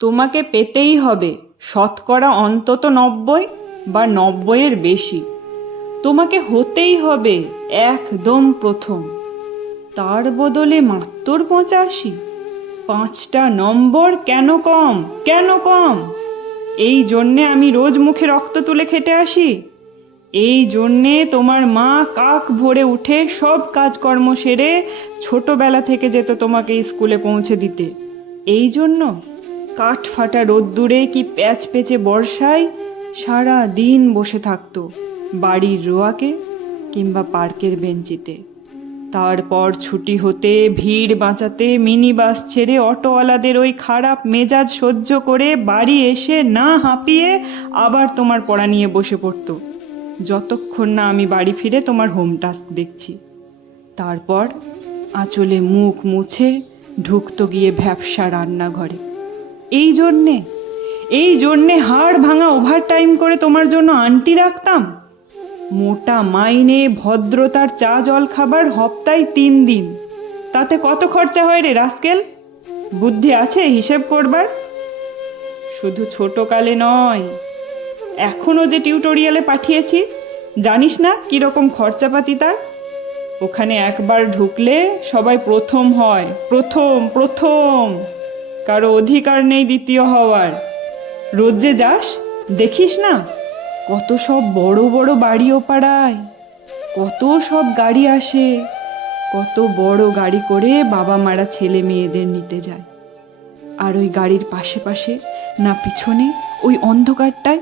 তোমাকে পেতেই হবে 90% বা 90-এর বেশি। তোমাকে হতেই হবে একদম প্রথম। তার বদলে মাত্র 85? 5টা নম্বর কেন কম, কেন কম? এই জন্যে আমি রোজ মুখে রক্ত তুলে খেটে আসি। এই জন্যে তোমার মা কাক ভোরে উঠে সব কাজকর্ম সেরে ছোটবেলা থেকে যেত তোমাকে স্কুলে পৌঁছে দিতে। এই জন্য কাঠ ফাটা রোদ্দুরে কি প্যাচ পেচে বর্ষায় সারা দিন বসে থাকতো বাড়ির রোয়াকে কিংবা পার্কের বেঞ্চিতে। তারপর ছুটি হতে ভিড় বাঁচাতে মিনি বাস ছেড়ে অটোওয়ালাদের ওই খারাপ মেজাজ সহ্য করে বাড়ি এসে না হাঁপিয়ে আবার তোমার পড়া নিয়ে বসে পড়তো, যতক্ষণ না আমি বাড়ি ফিরে তোমার হোম টাস্ক দেখছি। তারপর আঁচলে মুখ মুছে ঢুকতো গিয়ে ভ্যাপসা রান্নাঘরে। এই জন্যে হাড় ভাঙা ওভারটাইম করে তোমার জন্য আন্টি রাখতাম। মোটা মাইনে ভদ্রতার চা জল খাবার হপ্তায় 3 দিন। তাতে কত খরচা হয় রে রাস্কেল? বুদ্ধি আছে হিসেব করবার? শুধু ছোটকালে নয়, এখনও যে টিউটোরিয়ালে পাঠিয়েছি, জানিস না কীরকম খরচাপাতি তার? ওখানে একবার ঢুকলে সবাই প্রথম হয়, প্রথম প্রথম। কারো অধিকার নেই দ্বিতীয় হওয়ার। রোজ যে যাস, দেখিস না কত সব বড় বড় বাড়ি ও পাড়ায়, কত সব গাড়ি আসে, কত বড় গাড়ি করে বাবা মারা ছেলে মেয়েদের নিতে যায়। আর ওই গাড়ির পাশে পাশে না পিছনে ওই অন্ধকারটায়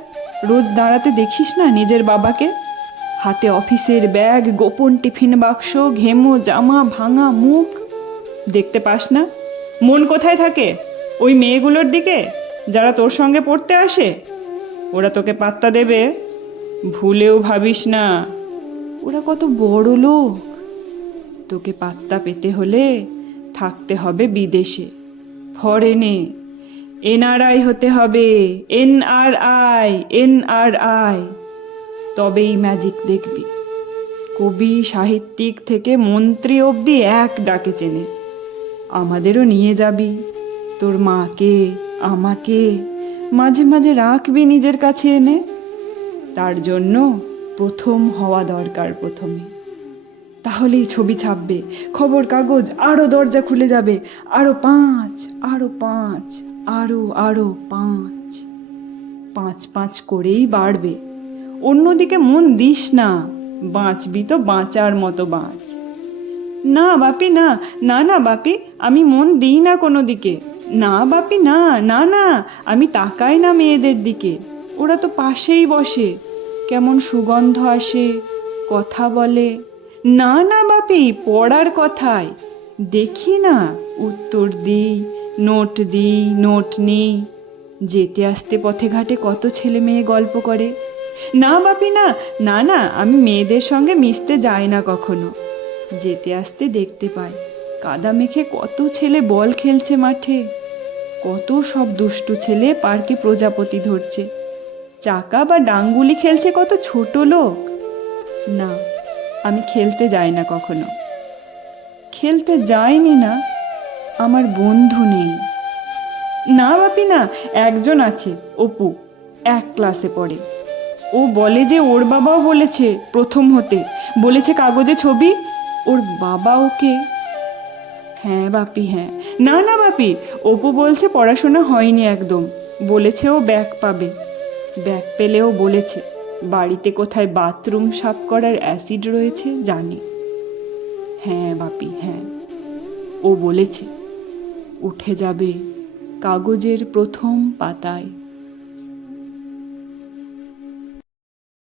রোজ দাঁড়াতে দেখিস না নিজের বাবাকে? হাতে অফিসের ব্যাগ, গোপন টিফিন বাক্স, ঘেমো জামা, ভাঙা মুখ। দেখতে পাস না? মন কোথায় থাকে? ওই মেয়েগুলোর দিকে যারা তোর সঙ্গে পড়তে আসে। ওরা তোকে পাত্তা দেবে? ভুলেও ভাবিস না। ওরা কত বড় লোক। তোকে পাত্তা পেতে হলে থাকতে হবে বিদেশে, ফরেনে। এনআরআই হতে হবে, এনআরআই, এনআরআই। তবেই ম্যাজিক দেখবি। কবি সাহিত্যিক থেকে মন্ত্রী অবধি এক ডাকে চেনে। আমাদেরও নিয়ে যাবি, তোর মাকে আমাকে মাঝে মাঝে রাখবি নিজের কাছে এনে। তার জন্য প্রথম হওয়া দরকার প্রথমে। তাহলেই ছবি ছাপবে, খবর কাগজ আরও দরজা খুলে যাবে। আরও 5, আরও 5, আরও 5। 5 করেই বাড়বে। অন্যদিকে মন দিস না, বাঁচবি তো বাঁচার মতো বাঁচ। না বাপি, না না না বাপি, আমি মন দিই না কোনো দিকে। না বাপি, না না না, আমি তাকাই না মেয়েদের দিকে। ওরা তো পাশেই বসে, কেমন সুগন্ধ আসে, কথা বলে। না না বাপি, পড়ার কথায় দেখি না, উত্তর দিই, নোট দিই, নোট নিই। যেতে আসতে পথে ঘাটে কত ছেলে মেয়ে গল্প করে। না বাপি, না না না, আমি মেয়েদের সঙ্গে মিশতে যাই না কখনো। যেতে আসতে দেখতে পাই কাদা মেখে কত ছেলে বল খেলছে মাঠে, কত সব দুষ্টু ছেলে পার্কে প্রজাপতি ধরছে, চাকা বা ডাঙ্গুলি খেলছে কত ছোট লোক। না, আমি খেলতে যাই না কখনো। খেলতে যাইনি না, আমার বন্ধু নেই। না বাপি না, একজন আছে, অপু, 1 ক্লাসে পড়ে। ও বলে যে ওর বাবাও বলেছে প্রথম হতে, বলেছে কাগজে ছবি। ওর বাবা ওকে। হ্যাঁ বাপি, হ্যাঁ। না না বাপি, অপু বলছে পড়াশোনা হয়নি একদম, বলেছে ও ব্যাক পাবে। ব্যাক পেলেও বলেছে বাড়িতে কোথায় বাথরুম সাফ করার অ্যাসিড রয়েছে জানে। হ্যাঁ বাপি, হ্যাঁ। ও বলেছে উঠে যাবে কাগজের প্রথম পাতায়।